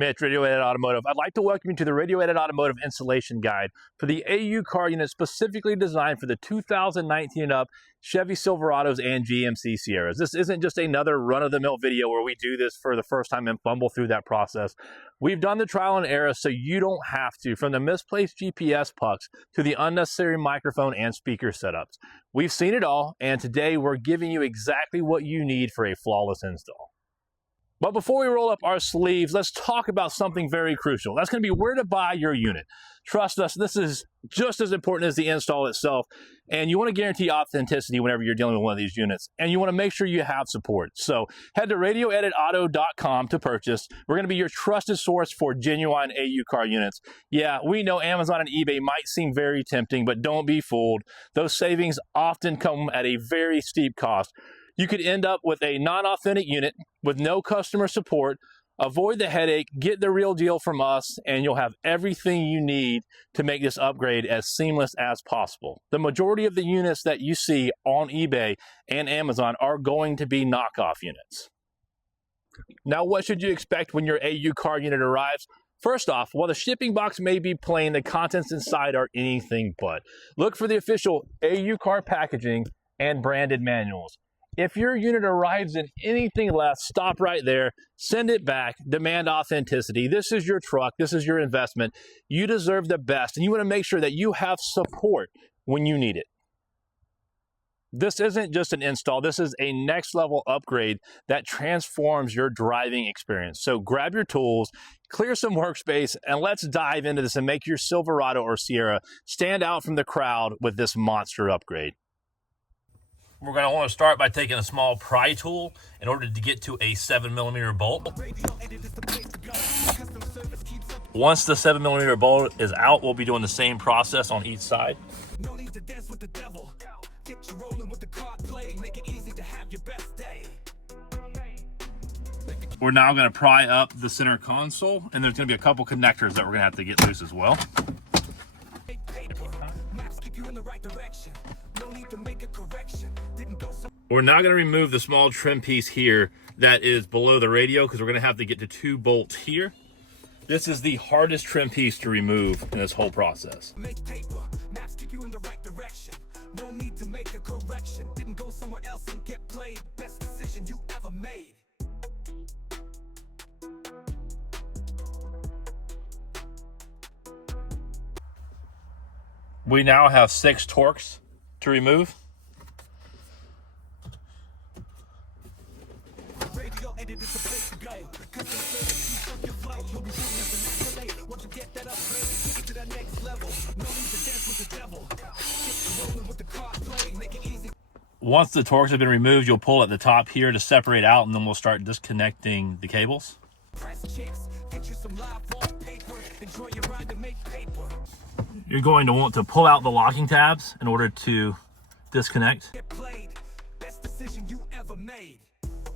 Mitch, Radio Edit Automotive. I'd like to welcome you to the Radio Edit Automotive installation guide for the AuCar unit specifically designed for the 2019 and up Chevy Silverados and GMC Sierras. This isn't just another run-of-the-mill video where we do this for the first time and fumble through that process. We've done the trial and error so you don't have to, from the misplaced GPS pucks to the unnecessary microphone and speaker setups. We've seen it all, and today we're giving you exactly what you need for a flawless install. But before we roll up our sleeves, let's talk about something very crucial. That's going to be where to buy your unit. Trust us, this is just as important as the install itself, and you want to guarantee authenticity whenever you're dealing with one of these units, and you want to make sure you have support. So head to radioeditauto.com to purchase. We're going to be your trusted source for genuine AuCar units. Yeah, we know Amazon and eBay might seem very tempting, but don't be fooled. Those savings often come at a very steep cost. You could end up with a non-authentic unit with no customer support. Avoid the headache, get the real deal from us, and you'll have everything you need to make this upgrade as seamless as possible. The majority of the units that you see on eBay and Amazon are going to be knockoff units. Now, what should you expect when your AuCar unit arrives? First off, while the shipping box may be plain, the contents inside are anything but. Look for the official AuCar packaging and branded manuals. If your unit arrives in anything less, stop right there, send it back, demand authenticity. This is your truck, this is your investment. You deserve the best, and you want to make sure that you have support when you need it. This isn't just an install, this is a next level upgrade that transforms your driving experience. So grab your tools, clear some workspace, and let's dive into this and make your Silverado or Sierra stand out from the crowd with this monster upgrade. We're going to want to start by taking a small pry tool in order to get to a 7mm bolt. Once the 7mm bolt is out, we'll be doing the same process on each side. We're now going to pry up the center console, and there's going to be a couple connectors that we're going to have to get loose as well. We're now going to remove the small trim piece here that is below the radio because we're going to have to get to 2 bolts here. This is the hardest trim piece to remove in this whole process. We now have 6 Torx to remove. Once the Torx have been removed, you'll pull at the top here to separate out, and then we'll start disconnecting the cables. You're going to want to pull out the locking tabs in order to disconnect.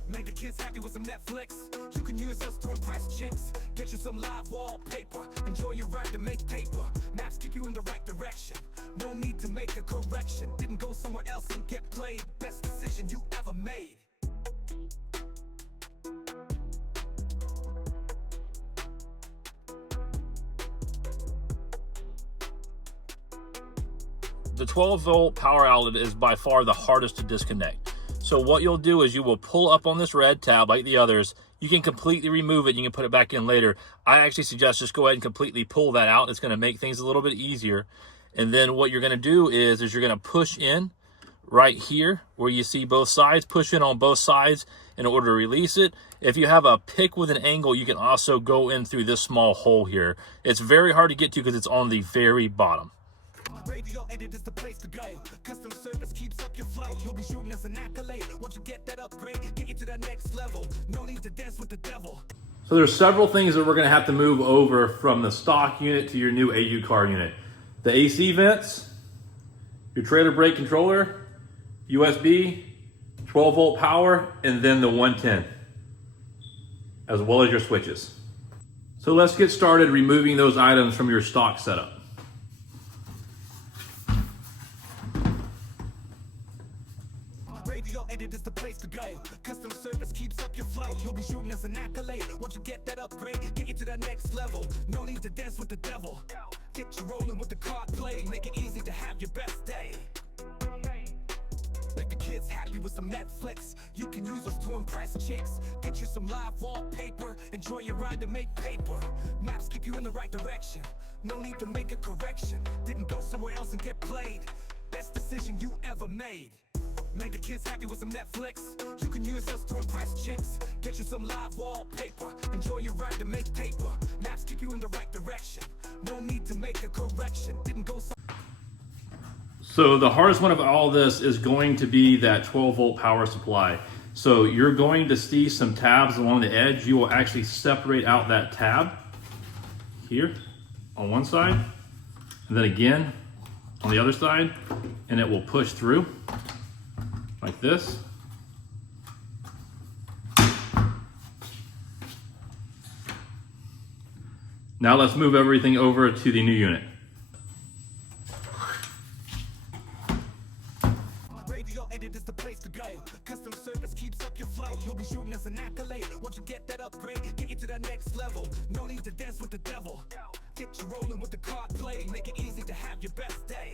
Make the kids happy with some Netflix. You can use us to impress chicks. Get you some live wallpaper. Enjoy your ride to make paper. Maps keep you in the right direction. No need to make a correction. Didn't go somewhere else and get played. Best decision you ever made. The 12-volt power outlet is by far the hardest to disconnect. So what you'll do is you will pull up on this red tab like the others. You can completely remove it. You can put it back in later. I actually suggest just go ahead and completely pull that out. It's going to make things a little bit easier. And then what you're going to do is you're going to push in right here where you see both sides. Push in on both sides in order to release it. If you have a pick with an angle, you can also go in through this small hole here. It's very hard to get to because it's on the very bottom. Radio Edit is the place to go. Custom service keeps up your flow. You'll be shooting as an accolade. Once you get that upgrade, get you to that next level. No need to dance with the devil. So there's several things that we're going to have to move over from the stock unit to your new AuCar unit. The AC vents, your trailer brake controller, USB, 12-volt power, and then the 110, as well as your switches. So let's get started removing those items from your stock setup. Radio Edit is the place to go. Custom service keeps up your flow. You'll be shooting as an accolade. Once you get that upgrade, get you to that next level. No need to dance with the devil. Get you rolling with the card play. Make it easy to have your best day. Make the kids happy with some Netflix. You can use us to impress chicks. Get you some live wallpaper. Enjoy your ride to make paper. Maps keep you in the right direction. No need to make a correction. Didn't go somewhere else and get played. Best decision you ever made. Make the kids happy with some Netflix. You can use us to impress chicks. Get you some live wallpaper. Enjoy your ride to make paper. Maps keep you in the right direction. No need to make a correction. Didn't go somewhere. So the hardest one of all this is going to be that 12-volt power supply. So you're going to see some tabs along the edge. You will actually separate out that tab here on one side, and then again on the other side, and it will push through like this. Now let's move everything over to the new unit. Is the place to go. Custom service keeps up your flow. You'll be shooting as an accolade. Once you get that upgrade, get you to that next level. No need to dance with the devil. Get you rolling with the card play. Make it easy to have your best day.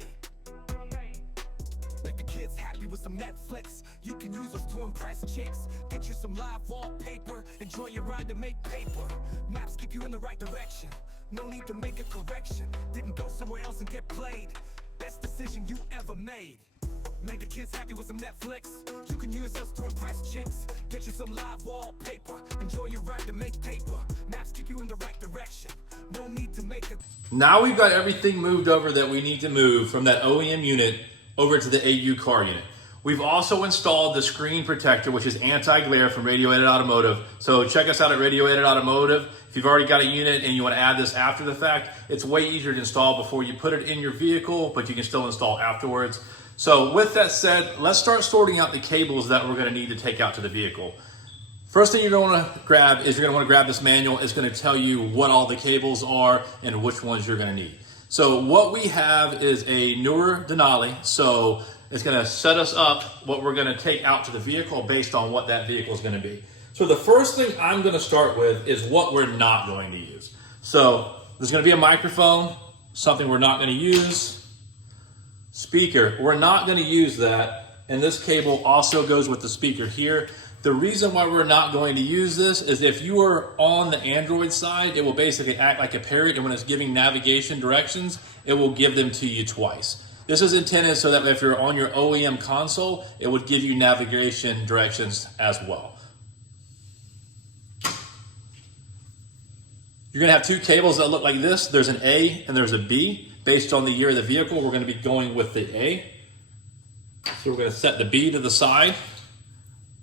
Make the kids happy with some Netflix. You can use us to impress chicks. Get you some live wallpaper. Enjoy your ride to make paper. Maps keep you in the right direction. No need to make a correction. Didn't go somewhere else and get played. Best decision you ever made. Make the kids happy with some Netflix. You can use us to impress chicks. Get you some live wallpaper. Enjoy your ride to make paper. Maps keep you in the right direction. No need to make a... Now we've got everything moved over that we need to move from that OEM unit over to the AuCar unit. We've also installed the screen protector, which is anti-glare from Radio Edit Automotive. So check us out at Radio Edit Automotive. If you've already got a unit and you want to add this after the fact, it's way easier to install before you put it in your vehicle, but you can still install afterwards. So with that said, let's start sorting out the cables that we're going to need to take out to the vehicle. First thing you're going to want to grab is you're going to want to grab this manual. It's going to tell you what all the cables are and which ones you're going to need. So what we have is a newer Denali. So it's going to set us up what we're going to take out to the vehicle based on what that vehicle is going to be. So the first thing I'm going to start with is what we're not going to use. So there's going to be a microphone, something we're not going to use. Speaker, we're not going to use that, and this cable also goes with the speaker here. The reason why we're not going to use this is if you are on the Android side, it will basically act like a parrot, and when it's giving navigation directions, it will give them to you twice. This is intended so that if you're on your OEM console, it would give you navigation directions as well. You're going to have two cables that look like this. There's an A and there's a B. Based on the year of the vehicle, we're going to be going with the A. So we're going to set the B to the side.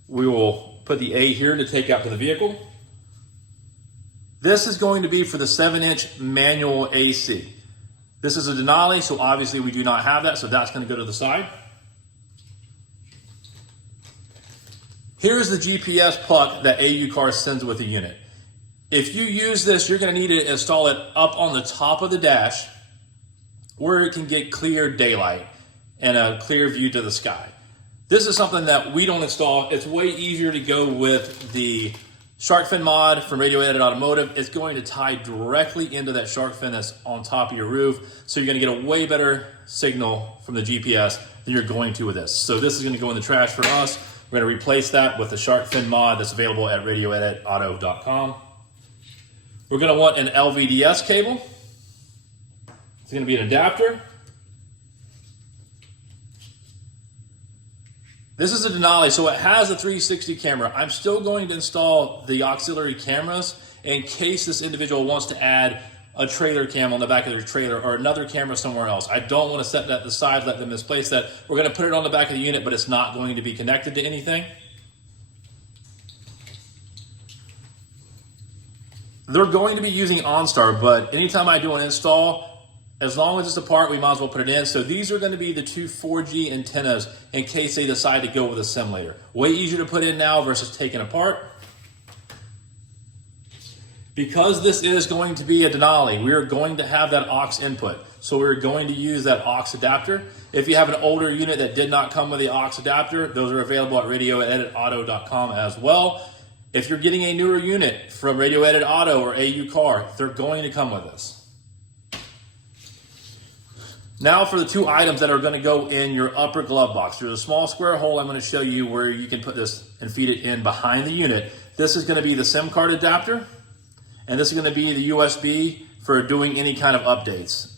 We will put the A here to take out to the vehicle. This is going to be for the 7-inch manual AC. This is a Denali, so obviously we do not have that, so that's going to go to the side. Here's the GPS puck that AuCar sends with the unit. If you use this, you're going to need to install it up on the top of the dash, where it can get clear daylight and a clear view to the sky. This is something that we don't install. It's way easier to go with the SharkFinMod from Radio Edit Automotive. It's going to tie directly into that shark fin that's on top of your roof. So you're gonna get a way better signal from the GPS than you're going to with this. So this is gonna go in the trash for us. We're gonna replace that with the SharkFinMod that's available at radioeditauto.com. We're gonna want an LVDS cable. It's going to be an adapter. This is a Denali, so it has a 360 camera. I'm still going to install the auxiliary cameras in case this individual wants to add a trailer cam on the back of their trailer or another camera somewhere else. I don't want to set that aside, let them misplace that. We're going to put it on the back of the unit, but it's not going to be connected to anything. They're going to be using OnStar, but anytime I do an install, as long as it's apart, we might as well put it in. So these are going to be the two 4G antennas in case they decide to go with a simulator. Way easier to put in now versus taking apart. Because this is going to be a Denali, we are going to have that aux input. so we're going to use that aux adapter. If you have an older unit that did not come with the aux adapter, those are available at radioeditauto.com as well. If you're getting a newer unit from Radio Edit Auto or AuCar, they're going to come with this. Now for the two items that are going to go in your upper glove box. There's a small square hole I'm going to show you where you can put this and feed it in behind the unit. This is going to be the SIM card adapter, and this is going to be the USB for doing any kind of updates.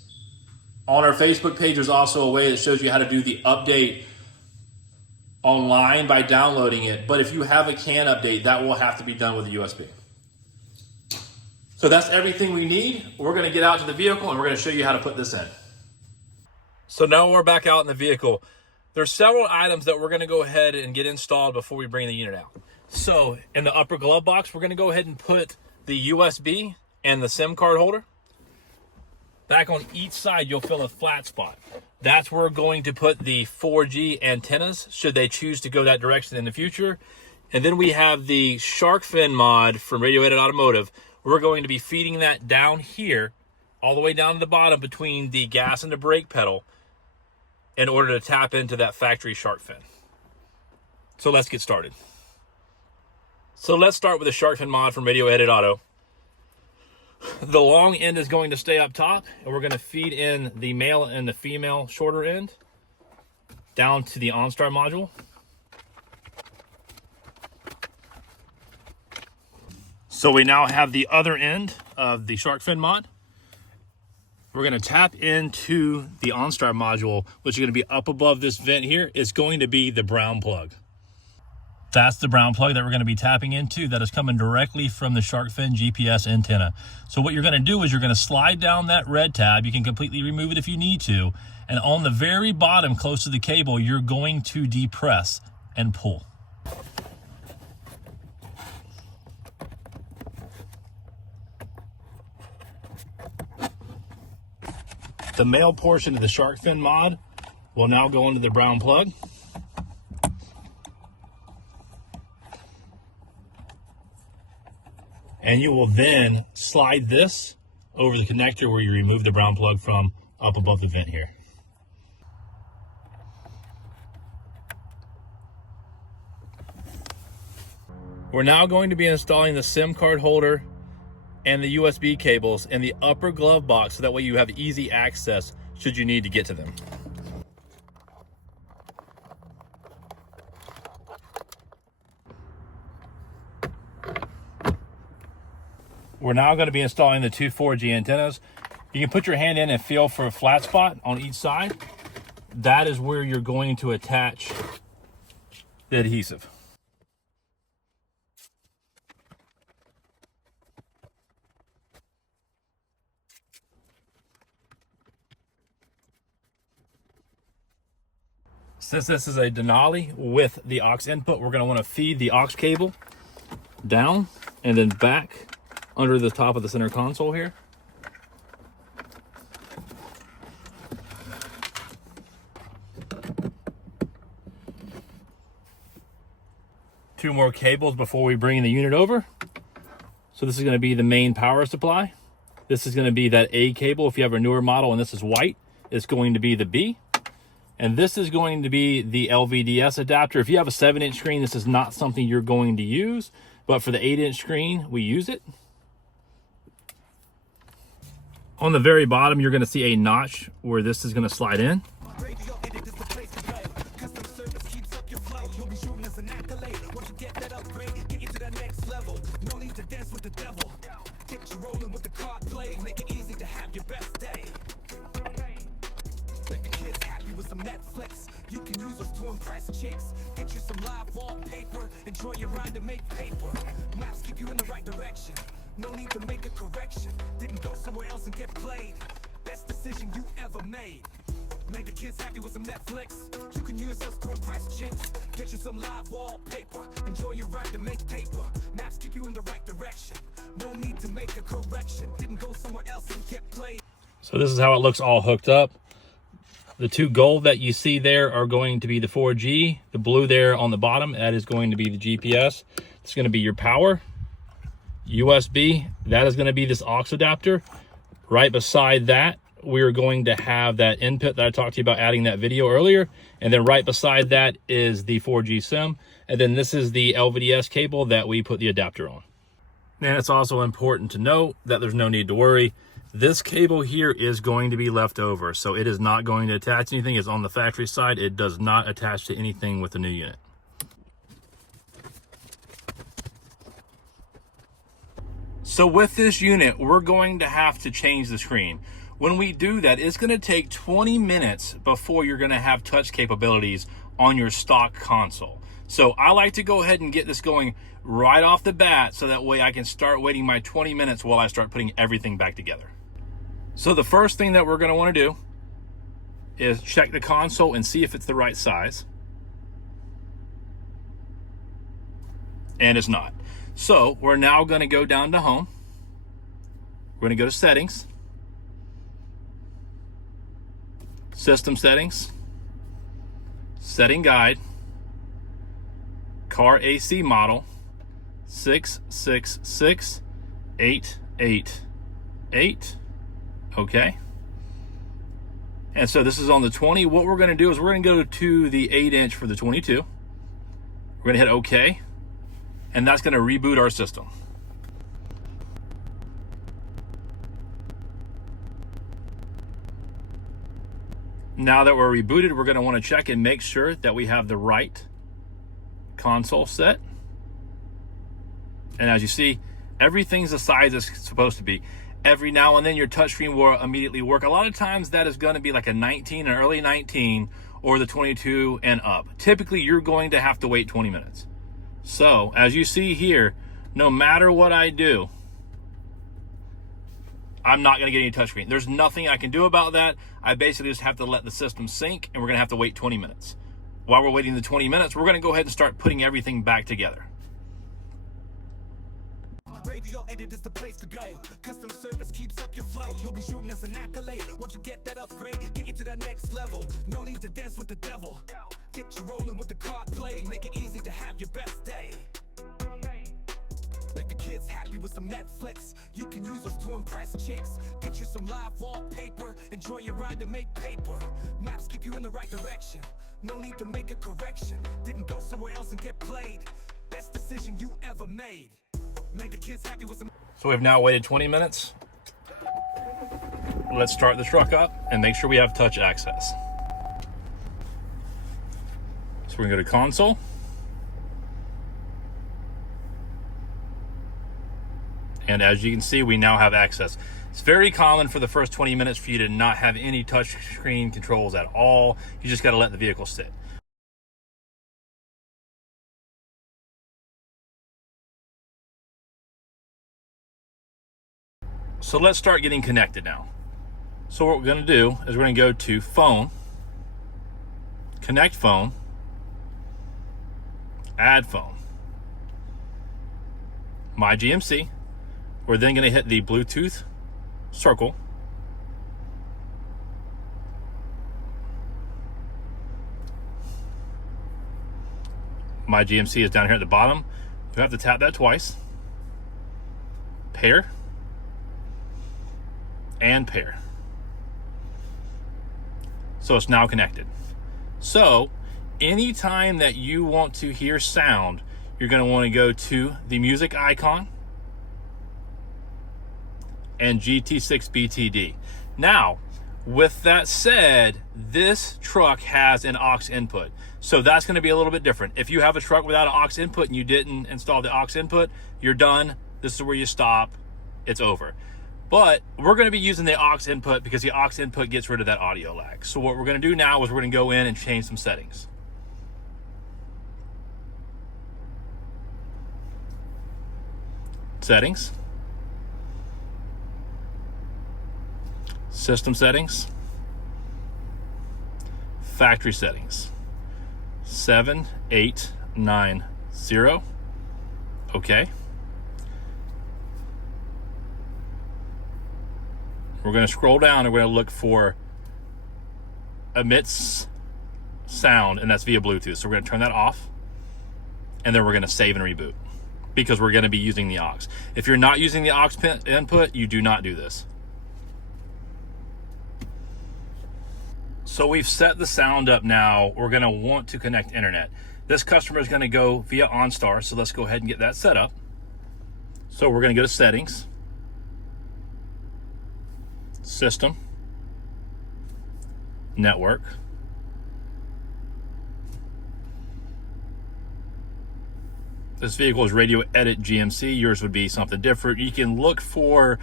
On our Facebook page, there's also a way that shows you how to do the update online by downloading it. But if you have a CAN update, that will have to be done with a USB. So that's everything we need. We're going to get out to the vehicle and we're going to show you how to put this in. So now we're back out in the vehicle. There's several items that we're going to go ahead and get installed before we bring the unit out. So in the upper glove box, we're going to go ahead and put the USB and the SIM card holder. Back on each side, you'll feel a flat spot. That's where we're going to put the 4G antennas, should they choose to go that direction in the future. And then we have the SharkFinMod from Radio Edit Automotive. We're going to be feeding that down here, all the way down to the bottom between the gas and the brake pedal, in order to tap into that factory shark fin. So let's get started. So let's start with the SharkFinMod from Radio Edit Auto. The long end is going to stay up top, and we're going to feed in the male and the female shorter end down to the OnStar module. So we now have the other end of the SharkFinMod. We're going to tap into the OnStar module, which is going to be up above this vent here. It's going to be the brown plug. That's the brown plug that we're going to be tapping into, that is coming directly from the SharkFin GPS antenna. So what you're going to do is you're going to slide down that red tab. You can completely remove it if you need to. And on the very bottom, close to the cable, you're going to depress and pull. The male portion of the SharkFinMod will now go into the brown plug. And you will then slide this over the connector where you remove the brown plug from, up above the vent here. We're now going to be installing the SIM card holder and the USB cables in the upper glove box, so that way you have easy access should you need to get to them. We're now going to be installing the two 4G antennas. You can put your hand in and feel for a flat spot on each side. That is where you're going to attach the adhesive. Since this is a Denali with the aux input, we're going to want to feed the aux cable down and then back under the top of the center console here. Two more cables before we bring the unit over. So this is going to be the main power supply. This is going to be that A cable. If you have a newer model and this is white, it's going to be the B. And this is going to be the LVDS adapter. If you have a 7-inch screen, this is not something you're going to use, but for the 8-inch screen, we use it. On the very bottom, you're going to see a notch where this is going to slide in. You can use those to impress chicks. Get you some live wallpaper. Enjoy your ride to make paper. Maps keep you in the right direction. No need to make a correction. Didn't go somewhere else and get played. Best decision you ever made. Make the kids happy with some Netflix. You can use those to impress chicks. Get you some live wallpaper. Enjoy your ride to make paper. Maps keep you in the right direction. No need to make a correction. Didn't go somewhere else and get played. So this is how it looks all hooked up. The two gold that you see there are going to be the 4G. The blue there on the bottom, that is going to be the GPS. It's going to be your power. USB, that is going to be this aux adapter. Right beside that, we're going to have that input that I talked to you about adding that video earlier. And then right beside that is the 4G SIM. And then this is the LVDS cable that we put the adapter on. And it's also important to note that there's no need to worry. This cable here is going to be left over. So it is not going to attach anything. It's on the factory side. It does not attach to anything with the new unit. So with this unit, we're going to have to change the screen. When we do that, it's going to take 20 minutes before you're going to have touch capabilities on your stock console. So I like to go ahead and get this going right off the bat so that way I can start waiting my 20 minutes while I start putting everything back together. So the first thing that we're going to want to do is check the console and see if it's the right size. And it's not. So we're now going to go down to home. We're going to go to settings, system settings, setting guide, car AC model 666888. Okay. And so this is on the 20. What we're going to do is we're going to go to the 8-inch for the 22. We're going to hit OK. And that's going to reboot our system. Now that we're rebooted, we're going to want to check and make sure that we have the right console set. And as you see, everything's the size it's supposed to be. Every now and then your touchscreen will immediately work. A lot of times that is going to be like a 19, an early 19, or the 22 and up. Typically, you're going to have to wait 20 minutes. So as you see here, no matter what I do, I'm not going to get any touchscreen. There's nothing I can do about that. I basically just have to let the system sync, and we're going to have to wait 20 minutes. While we're waiting the 20 minutes, we're going to go ahead and start putting everything back together. Radio edit is the place to go. Custom service keeps up your flow. You'll be shooting as an accolade. Once you get that upgrade, get you to that next level. No need to dance with the devil. Get you rolling with the card play. Make it easy to have your best day. Make the kids happy with some Netflix. You can use those to impress chicks. Get you some live wallpaper. Enjoy your ride to make paper. Maps keep you in the right direction. No need to make a correction. Didn't go somewhere else and get played. Best decision you ever made. Make the kids happy with some. So we've now waited 20 minutes. Let's start the truck up and make sure we have touch access. So we're going to go to console. And as you can see, we now have access. It's very common for the first 20 minutes for you to not have any touch screen controls at all. You just got to let the vehicle sit. So let's start getting connected now. So what we're going to do is we're going to go to phone, connect phone, add phone, my GMC. We're then going to hit the Bluetooth circle. My GMC is down here at the bottom. You have to tap that twice. Pair. And pair. So it's now connected. So anytime that you want to hear sound, you're going to want to go to the music icon and GT6 BTD. Now, with that said, this truck has an aux input. So that's going to be a little bit different. If you have a truck without an aux input and you didn't install the aux input, you're done. This is where you stop. It's over. But we're going to be using the aux input because the aux input gets rid of that audio lag. So what we're going to do now is we're going to go in and change some settings. Settings. System settings. Factory settings. 7890. Okay. We're going to scroll down and we're going to look for emits sound, and that's via Bluetooth. So we're going to turn that off, and then we're going to save and reboot because we're going to be using the aux. If you're not using the aux input, you do not do this. So we've set the sound up now. We're gonna want to connect internet. This customer is gonna go via OnStar, so let's go ahead and get that set up. So we're gonna go to settings, system, network. This vehicle is radio edit GMC. Yours would be something different. You can look for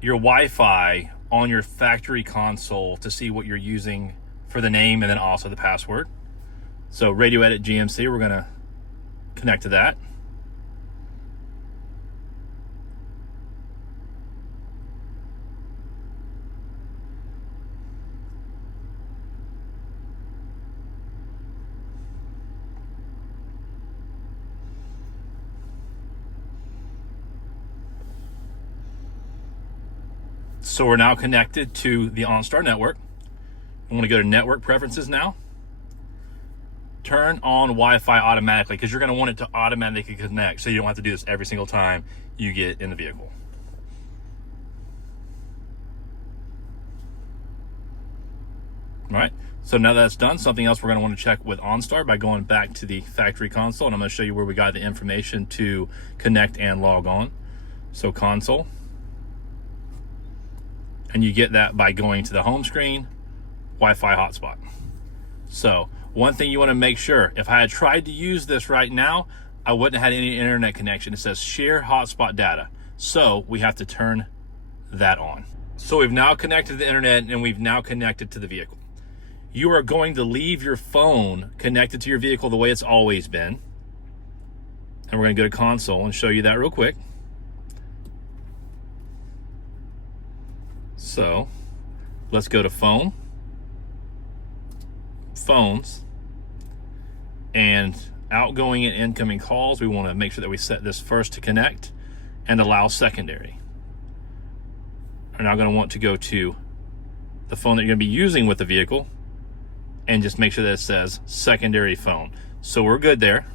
your Wi-Fi on your factory console to see what you're using for the name and then also the password. So radio edit GMC, we're gonna connect to that. So we're now connected to the OnStar network. I'm gonna go to network preferences now. Turn on Wi-Fi automatically, because you're gonna want it to automatically connect, so you don't have to do this every single time you get in the vehicle. All right, so now that's done, something else we're gonna wanna check with OnStar by going back to the factory console, and I'm gonna show you where we got the information to connect and log on. So console. And you get that by going to the home screen, Wi-Fi hotspot. So one thing you want to make sure, if I had tried to use this right now, I wouldn't have had any internet connection. It says share hotspot data. So we have to turn that on. So we've now connected to the internet and we've now connected to the vehicle. You are going to leave your phone connected to your vehicle the way it's always been. And we're going to go to console and show you that real quick. So let's go to phone, phones, and outgoing and incoming calls. We want to make sure that we set this first to connect and allow secondary. We're now going to want to go to the phone that you're going to be using with the vehicle and just make sure that it says secondary phone. So we're good there.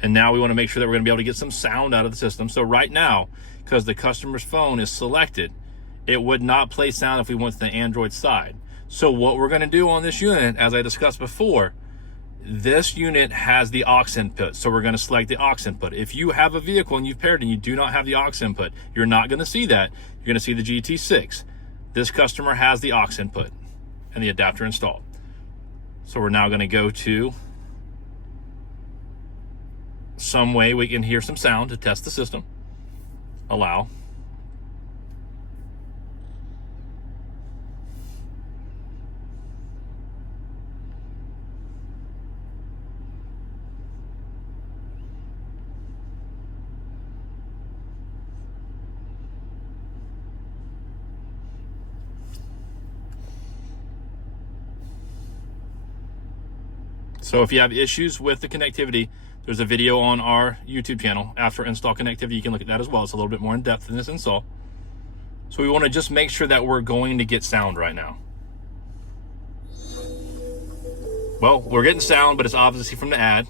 And now we want to make sure that we're going to be able to get some sound out of the system. So right now, because the customer's phone is selected, it would not play sound if we went to the Android side. So what we're going to do on this unit, as I discussed before, this unit has the aux input. So we're going to select the aux input. If you have a vehicle and you've paired and you do not have the aux input, you're not going to see that. You're going to see the GT6. This customer has the aux input and the adapter installed. So we're now going to go to some way we can hear some sound to test the system. Allow. So if you have issues with the connectivity, there's a video on our YouTube channel after install connectivity. You can look at that as well. It's a little bit more in depth than this install. So we want to just make sure that we're going to get sound right now. Well, we're getting sound, but it's obviously from the ad.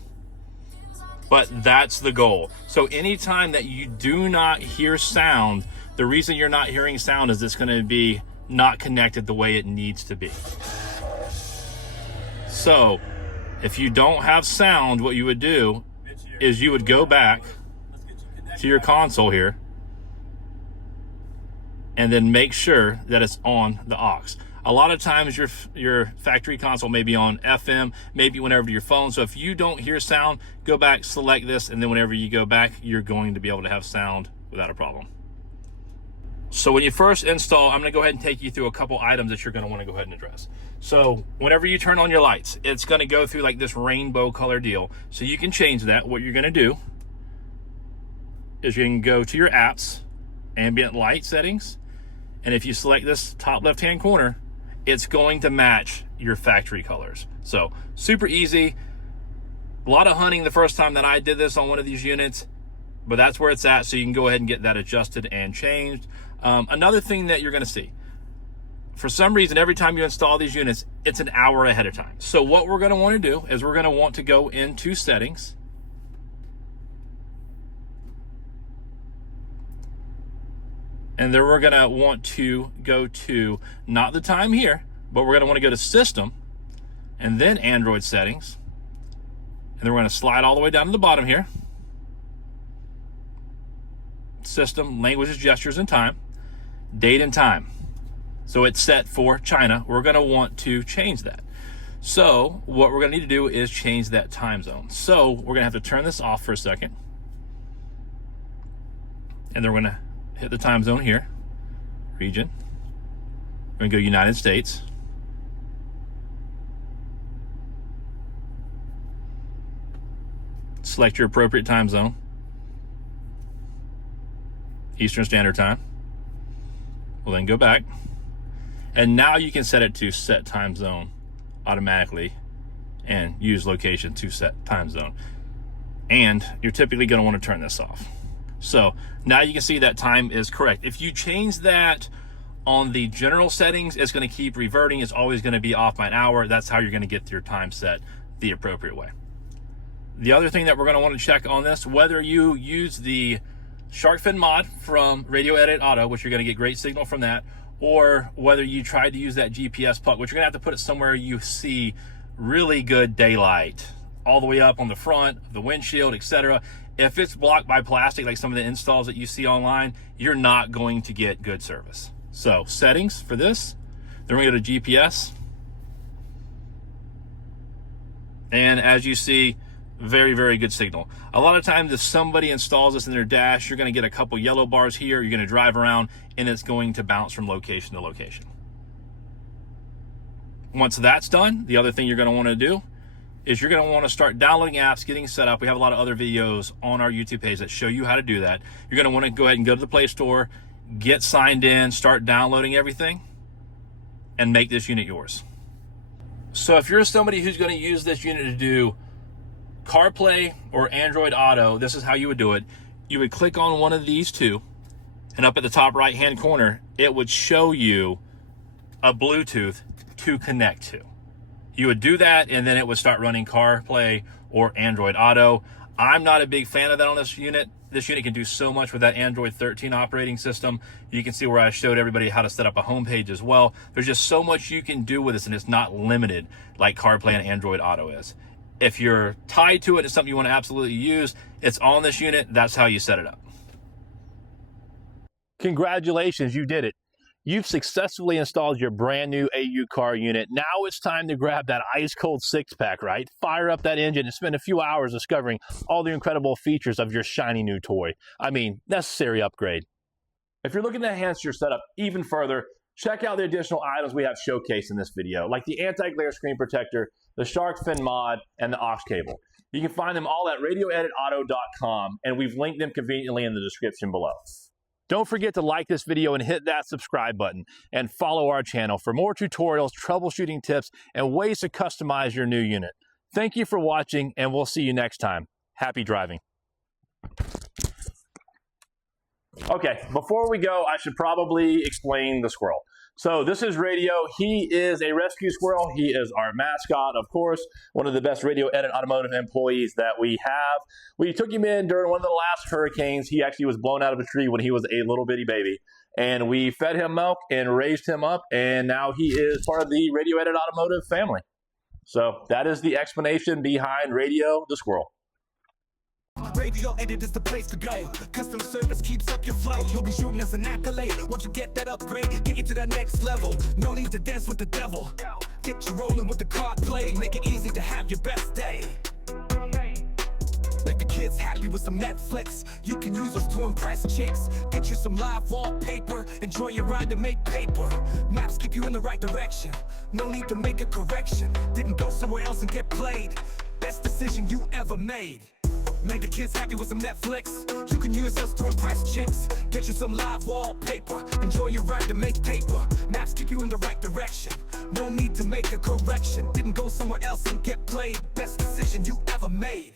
But that's the goal. So anytime that you do not hear sound, the reason you're not hearing sound is it's going to be not connected the way it needs to be. So if you don't have sound, what you would do is you would go back to your console here and then make sure that it's on the aux. A lot of times your factory console may be on FM, maybe whenever to your phone. So if you don't hear sound, go back, select this, and then whenever you go back, you're going to be able to have sound without a problem. So when you first install, I'm going to go ahead and take you through a couple items that you're going to want to go ahead and address. So whenever you turn on your lights, it's going to go through like this rainbow color deal. So you can change that. What you're going to do is you can go to your apps, ambient light settings, and if you select this top left-hand corner, it's going to match your factory colors. So super easy. A lot of hunting the first time that I did this on one of these units, but that's where it's at. So you can go ahead and get that adjusted and changed. Another thing that you're going to see, for some reason, every time you install these units, it's an hour ahead of time. So what we're going to want to do is we're going to want to go into settings. And then we're gonna want to go to, not the time here, but we're gonna wanna go to System, and then Android Settings. And then we're gonna slide all the way down to the bottom here. System, Languages, Gestures, and Time. Date and time. So it's set for China. We're gonna want to change that. So what we're gonna need to do is change that time zone. So we're gonna have to turn this off for a second. And then we're gonna hit the time zone here, region. We're gonna go United States. Select your appropriate time zone. Eastern Standard Time. We'll then go back. And now you can set it to set time zone automatically and use location to set time zone. And you're typically gonna wanna turn this off. So now you can see that time is correct. If you change that on the general settings, it's gonna keep reverting. It's always gonna be off by an hour. That's how you're gonna get your time set the appropriate way. The other thing that we're gonna wanna check on this, whether you use the SharkFinMod from Radio Edit Auto, which you're gonna get great signal from that, or whether you try to use that GPS puck, which you're gonna have to put it somewhere you see really good daylight, all the way up on the front, the windshield, etc. If it's blocked by plastic, like some of the installs that you see online, you're not going to get good service. So settings for this, then we're gonna go to GPS. And as you see, very, very good signal. A lot of times if somebody installs this in their dash, you're gonna get a couple yellow bars here, you're gonna drive around, and it's going to bounce from location to location. Once that's done, the other thing you're gonna wanna do is you're gonna wanna start downloading apps, getting set up. We have a lot of other videos on our YouTube page that show you how to do that. You're gonna wanna go ahead and go to the Play Store, get signed in, start downloading everything, and make this unit yours. So if you're somebody who's gonna use this unit to do CarPlay or Android Auto, this is how you would do it. You would click on one of these two, and up at the top right hand corner, it would show you a Bluetooth to connect to. You would do that, and then it would start running CarPlay or Android Auto. I'm not a big fan of that on this unit. This unit can do so much with that Android 13 operating system. You can see where I showed everybody how to set up a home page as well. There's just so much you can do with this, and it's not limited like CarPlay and Android Auto is. If you're tied to it, it's something you want to absolutely use, it's on this unit. That's how you set it up. Congratulations, you did it. You've successfully installed your brand new AuCar unit. Now it's time to grab that ice cold six pack, right? Fire up that engine and spend a few hours discovering all the incredible features of your shiny new toy. I mean, necessary upgrade. If you're looking to enhance your setup even further, check out the additional items we have showcased in this video, like the anti-glare screen protector, the SharkFinMod, and the aux cable. You can find them all at radioeditauto.com, and we've linked them conveniently in the description below. Don't forget to like this video and hit that subscribe button, and follow our channel for more tutorials, troubleshooting tips, and ways to customize your new unit. Thank you for watching, and we'll see you next time. Happy driving. Okay, before we go, I should probably explain the squirrel. So this is Radio. He is a rescue squirrel. He is our mascot, of course, one of the best Radio Edit Automotive employees that we have. We took him in during one of the last hurricanes. He actually was blown out of a tree when he was a little bitty baby. And we fed him milk and raised him up, and now he is part of the Radio Edit Automotive family. So that is the explanation behind Radio the squirrel. Radio Edit is the place to go. Custom service keeps up your flow. You'll be shooting as an accolade. Once you get that upgrade, get you to that next level. No need to dance with the devil. Get you rolling with the CarPlay. Make it easy to have your best day. Make the kids happy with some Netflix. You can use us to impress chicks. Get you some live wallpaper. Enjoy your ride to make paper. Maps keep you in the right direction. No need to make a correction. Didn't go somewhere else and get played. Best decision you ever made. Make the kids happy with some Netflix. You can use us to impress chicks. Get you some live wallpaper. Enjoy your ride to make paper. Maps keep you in the right direction. No need to make a correction. Didn't go somewhere else and get played. Best decision you ever made.